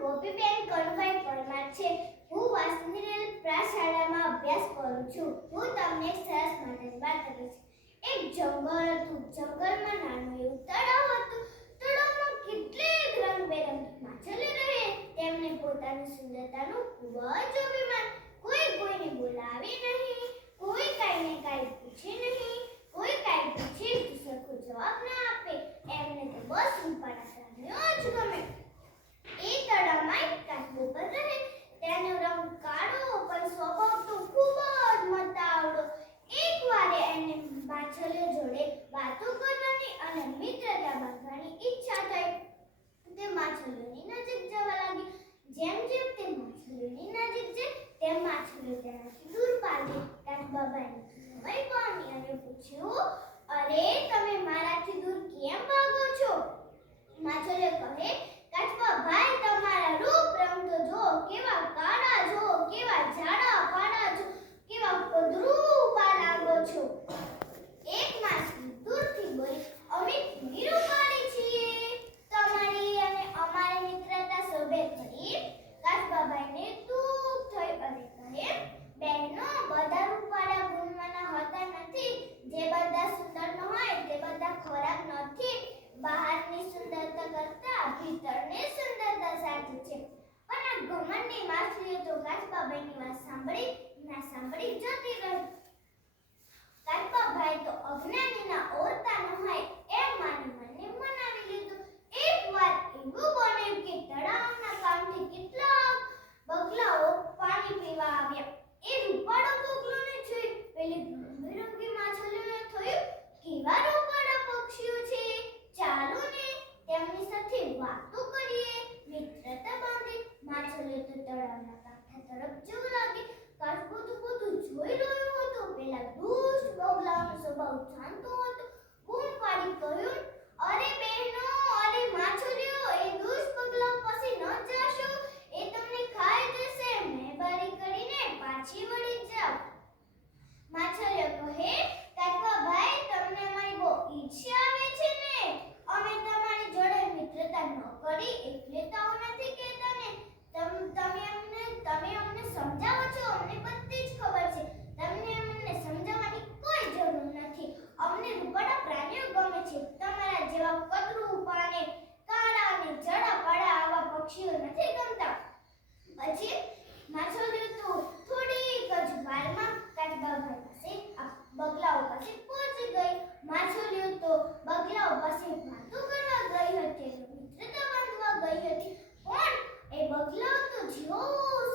ગોપીબેન કનુભાઈ પરમાર છે. હું વાસંતીરેલ પ્રાશાળામાં અભ્યાસ કરું છું. હું તમને એક સરસ મજાની વાત કહીશ. એક જંગલ હતું. જંગલમાં નાનું એવું તળાવ હતું. તળાવમાં કેટલીક રંગબેરંગી માછલીઓ રહે. તેમને પોતાની સુંદરતાનું ખૂબ જ અભિમાન. કોઈ કોઈને બોલાવે નહીં, કોઈ કાંઈને કાંઈ પૂછે નહીં, કોઈ કાંઈ પૂછે તો સરખો જવાબ ના આપે. એમને તો બસ રૂપાળા પ્રાણીઓ જ ગમે. એ તળાવમાં એક કાચબો પણ રહે. તેનો રંગ કાળો પણ સ્વભાવ તો ખૂબ જ મતાવડો. એકવાર એને માછલીઓ જોડે વાતો કરવાની અને મિત્રતા બાંધવાની ઈચ્છા થઈ. તે માછલીઓની નજીક જવા લાગી. જેમ જેમ તે માછલીઓની નજીક જાય તેમ માછલીઓ તેનાથી દૂર ભાગી. કાચબાબાને નવાઈ પામી અને પૂછ્યું, અરે તમે મારાથી દૂર કેમ ભાગો છો? માછલીઓ કહે, કાચબા ભાઈ, તમારા રૂપ રંગ તો જો, કેવા કાળા જો, કેવા જાડા પાડા જો, કેવા પદરૂપા લાગો છો. એક માછલી દૂરથી બોલી, અમે નિરૂપાળી છીએ. તમારી અને અમારી મિત્રતા શોભે ખરી? કાચબાભાઈને દુઃખ થયું અને કહે, બહેનો, બધા રૂપાળા ગુણવાના હોતા નથી. જે બધા સુંદર ન હોય તે બધા ખરાબ નથી. બહારની સુંદરતા કરતા ભીતરની સુંદરતા સાચી છે. પણ આ ઘમંડી માછલીઓ તો કાચબાભાઈની વાત સાંભળી ના સાંભળી જતી રહી. કાચબાભાઈ તો અજ્ઞાનીના ઓરતા ન હોય એમ માની મને મનાવી લીધું. એકવાર એવું બન્યું કે તળાવના કાંઠે કેટલાક બગલાઓ પાણી પીવા આવ્યા. એ રૂપાળો બગલોને જોઈ પેલી રંગબેરંગી માછલીઓને થયું, કેવા રૂપાળા પક્ષીઓ છે, ચાલો ને તેમની સાથે વાતો કરીએ. મિત્રતા બાંધી માછલીઓ તો તળાવના કાંઠા તરફ જવા લાગી. કાચબો તો બધું જોઈ રહ્યો હતો. પેલા દુષ્ટ બગલાનો સ્વભાવ જાણતો હતો. બૂમ પાડી કહ્યું, અરે બહેનો, અરે માછલીઓ, એ દુષ્ટ બગલા પાસે ન જાશો. એ તમને ખાઈ જશે. મહેરબાની કરીને પાછી વળી જાઓ. માછલીઓ કહે, કાચબાભાઈ, તમને અમારી બહુ ઈર્ષ્યા આવે છે ને? અમે તમારી જોડે મિત્રતા ન કરી એટલે તો નથી કહેતા ને. તમે અમને સમજાવો છો. અમને બધી જ ખબર છે. તમને અમને સમજાવવાની કોઈ જરૂર નથી. અમને રૂપાળા પ્રાણીઓ ગમે છે. તમારા જેવા કદરૂપા ને કાળા અને જાડા પાડા આવા પક્ષીઓ નથી ગમતા. પછી માછલીઓ તો થોડીક જ વારમાં કાચબાભાઈ પાસે બગલાઓ પાસે પહોંચી ગઈ. માછલીઓ તો બગલાઓ પાસે વાતો કરવા ગઈ હતી, મિત્રતા બાંધવા ગઈ હતી. પણ એ બગલાઓ તો જેવો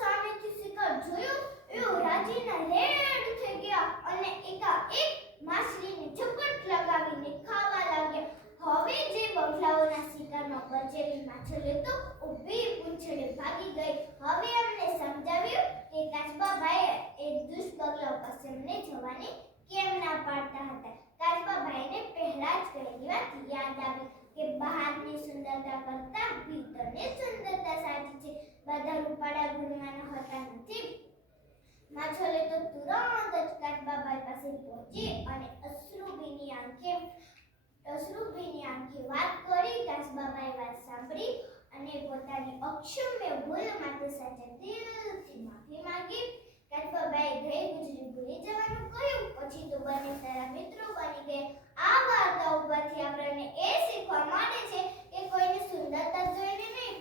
સામેથી શિકાર જોયો એવો રાજીના રેડ થઈ ગયા અને એકાએક માછલીને ઝપટ લગાવીને ખાવા લાગ્યા. હવે જે બગલાઓના શિકારમાં બચેલી માછલીઓ તો ઊભી પૂંછડે ભાગી ગઈ. હવે અમને સમજાવ્યું કે કાચબાભાઈ એ દુષ્ટ બગલાઓ પાસે અમને જવાની કેમ ના પાડતા હતા. કાચબાભાઈને પહેલા જ કહેલી વાત યાદ આવી કે બહારની સુંદરતા કરતા ભીતરની સુંદરતા સાચી છે. બધા રૂપાળા ગુણવાના હોતા નથી. માછલીઓ તો તુરંત જ કાચબાભાઈ પાસે પહોંચી અને અશ્રુભીની આંખે વાત કરી. કાચબાભાઈ વાત સાંભળી અને પોતાની અક્ષમ્ય ભૂલ માટે સાચા દિલથી માફી માંગી. કાચબાભાઈએ ગઈ ગુજરી ભૂલી જવાનું કહ્યું. પછી તો બંને સારા મિત્રો બની ગયા. આ વાર્તા ઉપરથી આપણને એ શીખવા મળે છે કે કોઈની સુંદરતા જોઈને નહીં